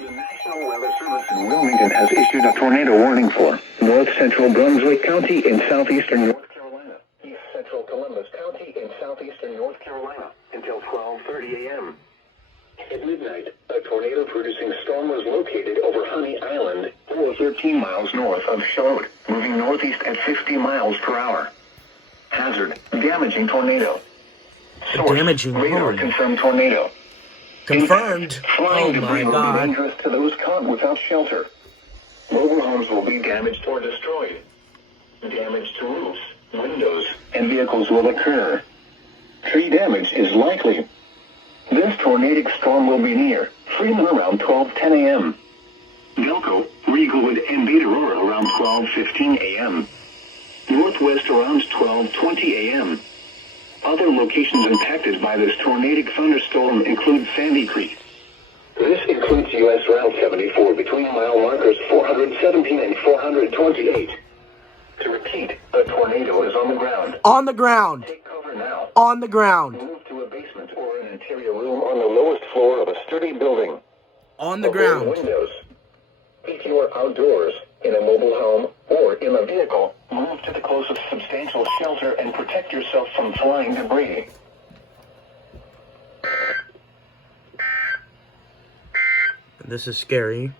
The National Weather Service in Wilmington has issued a tornado warning for north central Brunswick County in southeastern North Carolina, east central Columbus County in southeastern North Carolina until 12:30 a.m. At midnight, a tornado-producing storm was located over Honey Island, 13 miles north of Charlotte, moving northeast at 50 miles per hour. Hazard: damaging tornado. Source: Damaging, radar confirmed tornado. Confirmed. Flying Oh my debris will be God. dangerous to those caught without shelter. Mobile homes will be damaged or destroyed. Damage to roofs, windows, and vehicles will occur. Tree damage is likely. This tornadic storm will be near Freeman around 12:10 a.m. Delco, Riegelwood, and Beta Aurora around 12:15 a.m. Northwest around 12:20 a.m. Other locations impacted by this tornadic thunderstorm include Sandy Creek. This includes U.S. Route 74 between mile markers 417 and 428. To repeat, a tornado is on the ground. On the ground. Take cover now. On the ground. Move to a basement or an interior room on the lowest floor of a sturdy building. On the Avoid ground. windows. If you are outdoors, in a mobile home, or in a vehicle, move to the closest substantial shelter and protect yourself from flying debris. This is scary.